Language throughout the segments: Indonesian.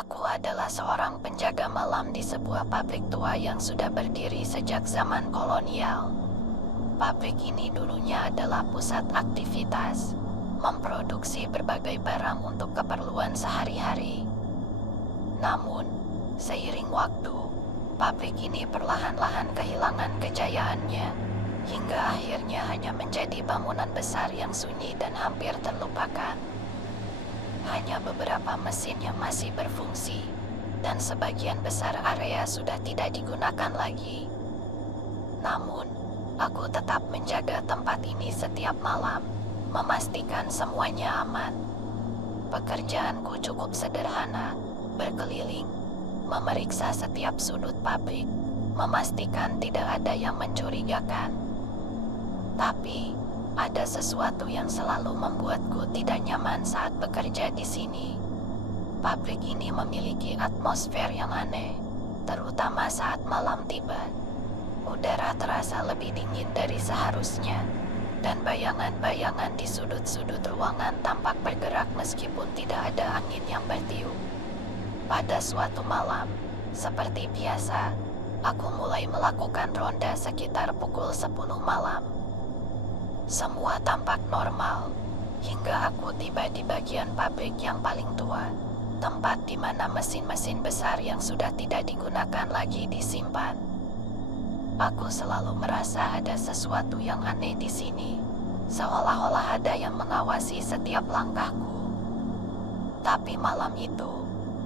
Aku adalah seorang penjaga malam di sebuah pabrik tua yang sudah berdiri sejak zaman kolonial. Pabrik ini dulunya adalah pusat aktivitas, memproduksi berbagai barang untuk keperluan sehari-hari. Namun, seiring waktu, pabrik ini perlahan-lahan kehilangan kejayaannya, hingga akhirnya hanya menjadi bangunan besar yang sunyi dan hampir terlupakan. Hanya beberapa mesin yang masih berfungsi, dan sebagian besar area sudah tidak digunakan lagi. Namun, aku tetap menjaga tempat ini setiap malam, memastikan semuanya aman. Pekerjaanku cukup sederhana, berkeliling, memeriksa setiap sudut pabrik, memastikan tidak ada yang mencurigakan. Tapi, ada sesuatu yang selalu membuatku tidak nyaman saat bekerja di sini. Pabrik ini memiliki atmosfer yang aneh, terutama saat malam tiba. Udara terasa lebih dingin dari seharusnya, dan bayangan-bayangan di sudut-sudut ruangan tampak bergerak meskipun tidak ada angin yang bertiup. Pada suatu malam, seperti biasa, aku mulai melakukan ronda sekitar pukul 10 malam. Semua tampak normal, hingga aku tiba di bagian pabrik yang paling tua, tempat di mana mesin-mesin besar yang sudah tidak digunakan lagi disimpan. Aku selalu merasa ada sesuatu yang aneh di sini, seolah-olah ada yang mengawasi setiap langkahku. Tapi malam itu,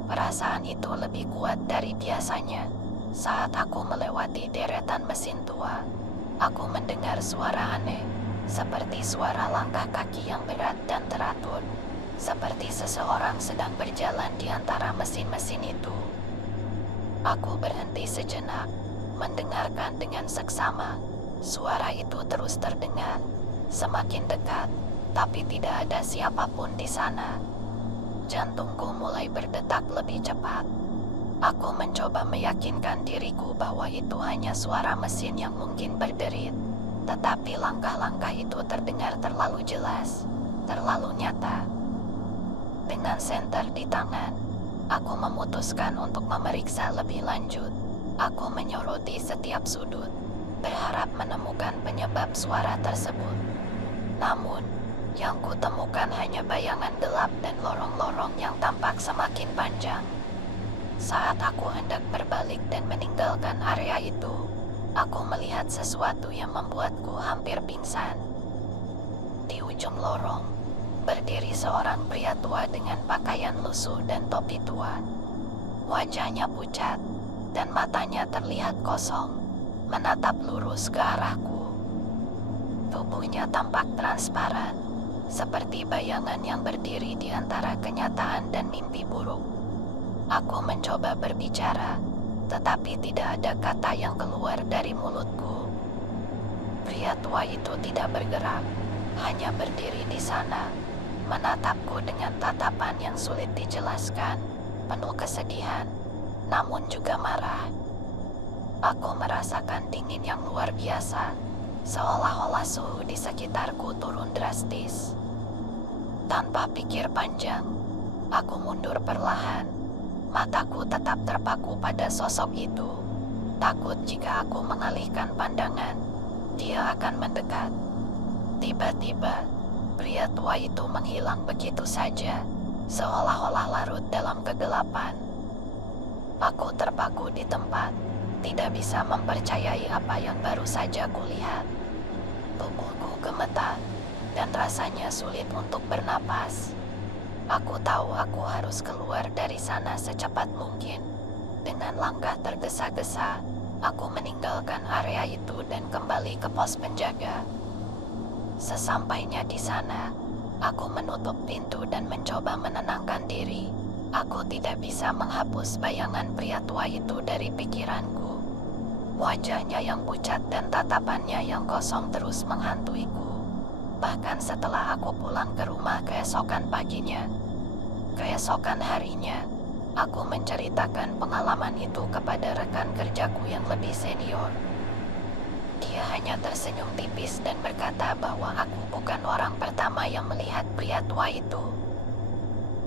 perasaan itu lebih kuat dari biasanya. Saat aku melewati deretan mesin tua, aku mendengar suara aneh, seperti suara langkah kaki yang berat dan teratur, seperti seseorang sedang berjalan di antara mesin-mesin itu. Aku berhenti sejenak, mendengarkan dengan seksama. Suara itu terus terdengar, semakin dekat, tapi tidak ada siapapun di sana. Jantungku mulai berdetak lebih cepat. Aku mencoba meyakinkan diriku bahwa itu hanya suara mesin yang mungkin berderit. Tetapi langkah-langkah itu terdengar terlalu jelas, terlalu nyata. Dengan senter di tangan, aku memutuskan untuk memeriksa lebih lanjut. Aku menyoroti setiap sudut, berharap menemukan penyebab suara tersebut. Namun, yang kutemukan hanya bayangan gelap dan lorong-lorong yang tampak semakin panjang. Saat aku hendak berbalik dan meninggalkan area itu, aku melihat sesuatu yang membuatku hampir pingsan. Di ujung lorong, berdiri seorang pria tua dengan pakaian lusuh dan topi tua. Wajahnya pucat, dan matanya terlihat kosong, menatap lurus ke arahku. Tubuhnya tampak transparan, seperti bayangan yang berdiri di antara kenyataan dan mimpi buruk. Aku mencoba berbicara, tetapi tidak ada kata yang keluar dari mulutku. Pria tua itu tidak bergerak, hanya berdiri di sana, menatapku dengan tatapan yang sulit dijelaskan, penuh kesedihan, namun juga marah. Aku merasakan dingin yang luar biasa, seolah-olah suhu di sekitarku turun drastis. Tanpa pikir panjang, aku mundur perlahan. Mataku tetap terpaku pada sosok itu, takut jika aku mengalihkan pandangan, dia akan mendekat. Tiba-tiba, pria tua itu menghilang begitu saja, seolah-olah larut dalam kegelapan. Aku terpaku di tempat, tidak bisa mempercayai apa yang baru saja kulihat. Tubuhku gemetar, dan rasanya sulit untuk bernapas. Aku tahu aku harus keluar dari sana secepat mungkin. Dengan langkah tergesa-gesa, aku meninggalkan area itu dan kembali ke pos penjaga. Sesampainya di sana, aku menutup pintu dan mencoba menenangkan diri. Aku tidak bisa menghapus bayangan pria tua itu dari pikiranku. Wajahnya yang pucat dan tatapannya yang kosong terus menghantuiku. Bahkan setelah aku pulang ke rumah keesokan paginya. Keesokan harinya, aku menceritakan pengalaman itu kepada rekan kerjaku yang lebih senior. Dia hanya tersenyum tipis dan berkata bahwa aku bukan orang pertama yang melihat pria tua itu.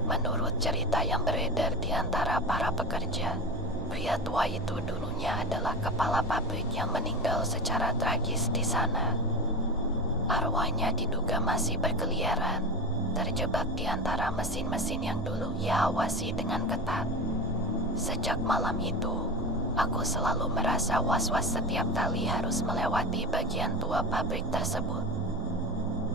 Menurut cerita yang beredar di antara para pekerja, pria tua itu dulunya adalah kepala pabrik yang meninggal secara tragis di sana. Arwahnya diduga masih berkeliaran, terjebak di antara mesin-mesin yang dulu ia awasi dengan ketat. Sejak malam itu, aku selalu merasa was-was setiap kali harus melewati bagian tua pabrik tersebut.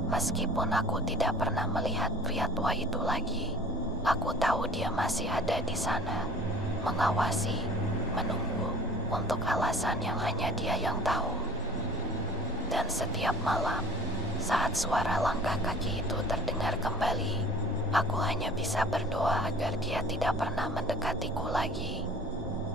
Meskipun aku tidak pernah melihat pria tua itu lagi, aku tahu dia masih ada di sana, mengawasi, menunggu, untuk alasan yang hanya dia yang tahu. Dan setiap malam, saat suara langkah kaki itu terdengar kembali, aku hanya bisa berdoa agar dia tidak pernah mendekatiku lagi.